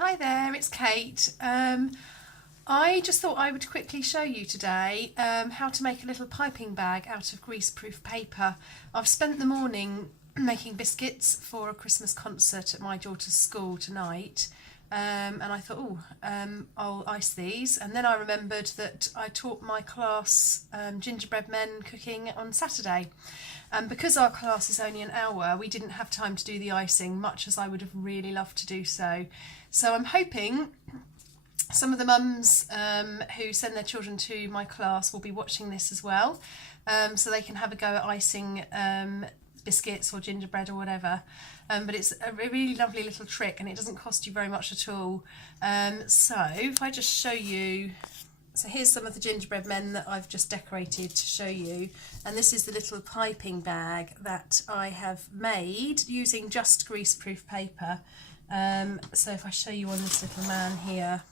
Hi there, it's Kate. I just thought I would quickly show you today how to make a little piping bag out of greaseproof paper. I've spent the morning making biscuits for a Christmas concert at my daughter's school tonight, and I thought, I'll ice these. And then I remembered that I taught my class gingerbread men cooking on Saturday. And because our class is only an hour, we didn't have time to do the icing, much as I would have really loved to do so. So I'm hoping some of the mums who send their children to my class will be watching this as well, so they can have a go at icing biscuits or gingerbread or whatever. But it's a really lovely little trick and it doesn't cost you very much at all. So if I just show you, so here's some of the gingerbread men that I've just decorated to show you, and this is the little piping bag that I have made using just greaseproof paper. So if I show you on this little man here,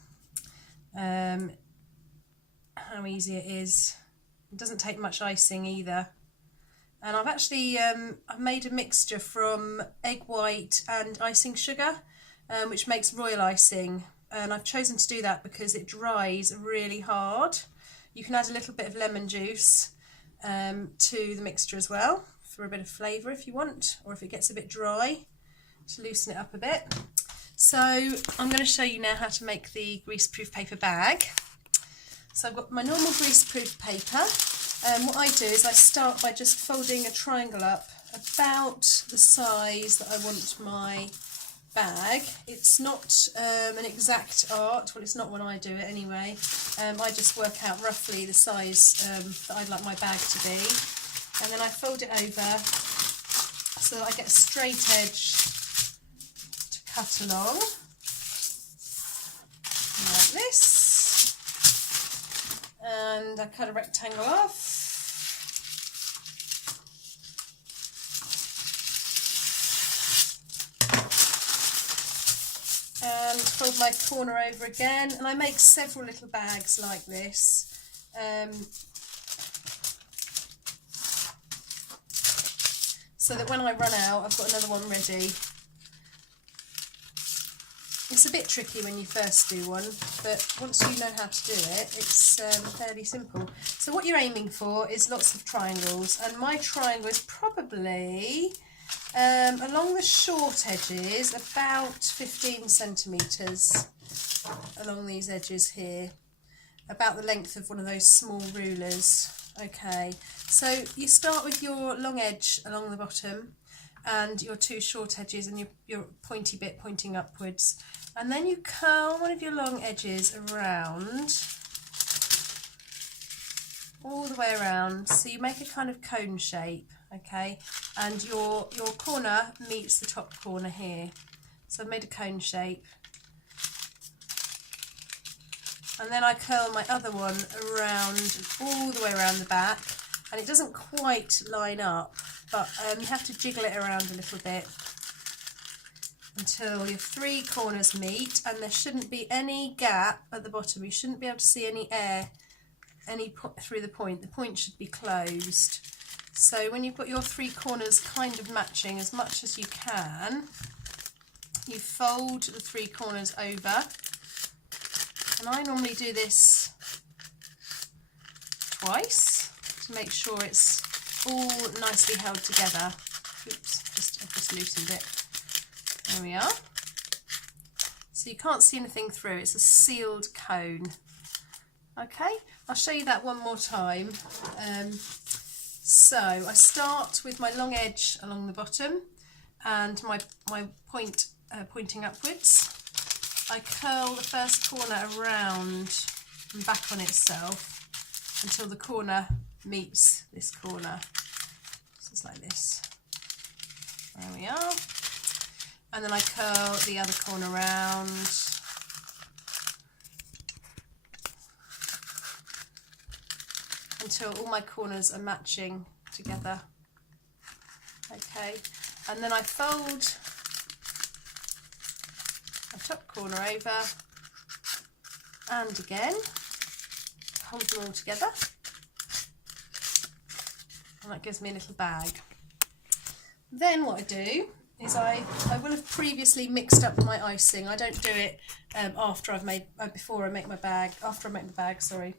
how easy it is. It doesn't take much icing either. And I've actually I've made a mixture from egg white and icing sugar, which makes royal icing. And I've chosen to do that because it dries really hard. You can add a little bit of lemon juice to the mixture as well for a bit of flavour if you want, or if it gets a bit dry, to loosen it up a bit. So I'm going to show you now how to make the greaseproof paper bag. So I've got my normal greaseproof paper, and what I do is I start by just folding a triangle up about the size that I want my bag. It's not an exact art, well, it's not when I do it anyway. I just work out roughly the size that I'd like my bag to be, and then I fold it over so that I get a straight edge to cut along like this, and I cut a rectangle off. And fold my corner over again, and I make several little bags like this, so that when I run out I've got another one ready. It's a bit tricky when you first do one, but once you know how to do it, it's fairly simple. So what you're aiming for is lots of triangles, and my triangle is probably along the short edges, about 15 centimetres along these edges here, about the length of one of those small rulers. Okay, so you start with your long edge along the bottom and your two short edges and your pointy bit pointing upwards, and then you curl one of your long edges around, all the way around, so you make a kind of cone shape. Okay, and your corner meets the top corner here, so I've made a cone shape, and then I curl my other one around, all the way around the back, and it doesn't quite line up, but you have to jiggle it around a little bit until your three corners meet, and there shouldn't be any gap at the bottom. You shouldn't be able to see any air through the point should be closed. So when you've got your three corners kind of matching as much as you can, you fold the three corners over, and I normally do this twice to make sure it's all nicely held together. Oops, I've just loosened it. There we are. So you can't see anything through, it's a sealed cone. Okay, I'll show you that one more time. So I start with my long edge along the bottom and my point pointing upwards. I curl the first corner around and back on itself until the corner meets this corner. So it's like this. There we are. And then I curl the other corner round. Until all my corners are matching together. Okay, and then I fold my top corner over and again, hold them all together, and that gives me a little bag. Then what I do is I will have previously mixed up my icing. I don't do it after I've made before I make my bag. After I make the bag, sorry.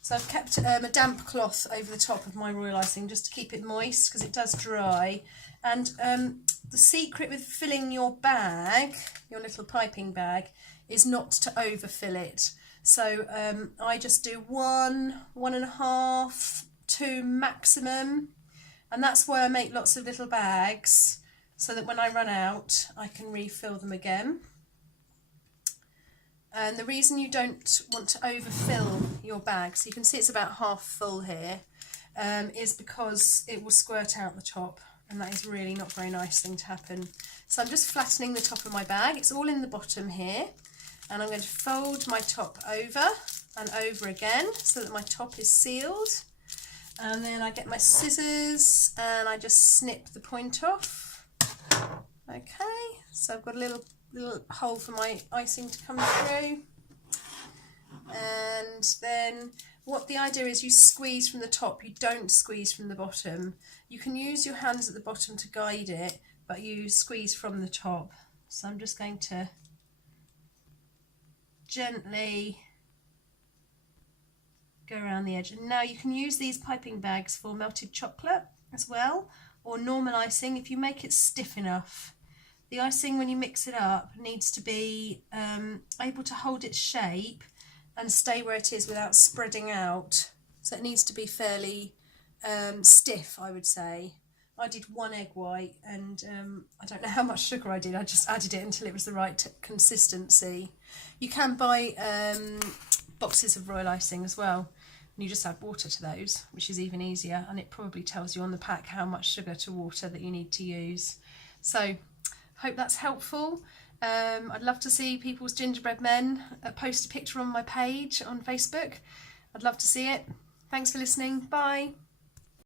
So I've kept a damp cloth over the top of my royal icing just to keep it moist because it does dry. And the secret with filling your bag, your little piping bag, is not to overfill it. So I just do 1, 1.5, 2 maximum, and that's why I make lots of little bags, so that when I run out I can refill them again. And the reason you don't want to overfill your bag, so you can see it's about half full here, is because it will squirt out the top, and that is really not a very nice thing to happen. So I'm just flattening the top of my bag. It's all in the bottom here, and I'm going to fold my top over and over again so that my top is sealed. And then I get my scissors and I just snip the point off. Okay, so I've got a little hole for my icing to come through. And then what the idea is, you squeeze from the top, you don't squeeze from the bottom. You can use your hands at the bottom to guide it, but you squeeze from the top. So I'm just going to gently go around the edge. And now you can use these piping bags for melted chocolate as well, or normal icing if you make it stiff enough. The icing, when you mix it up, needs to be able to hold its shape and stay where it is without spreading out. So it needs to be fairly stiff, I would say. I did 1 egg white, and I don't know how much sugar I did. I just added it until it was the right consistency. You can buy boxes of royal icing as well, and you just add water to those, which is even easier, and it probably tells you on the pack how much sugar to water that you need to use. So hope that's helpful. I'd love to see people's gingerbread men. Post a picture on my page on Facebook. I'd love to see it. Thanks for listening. Bye.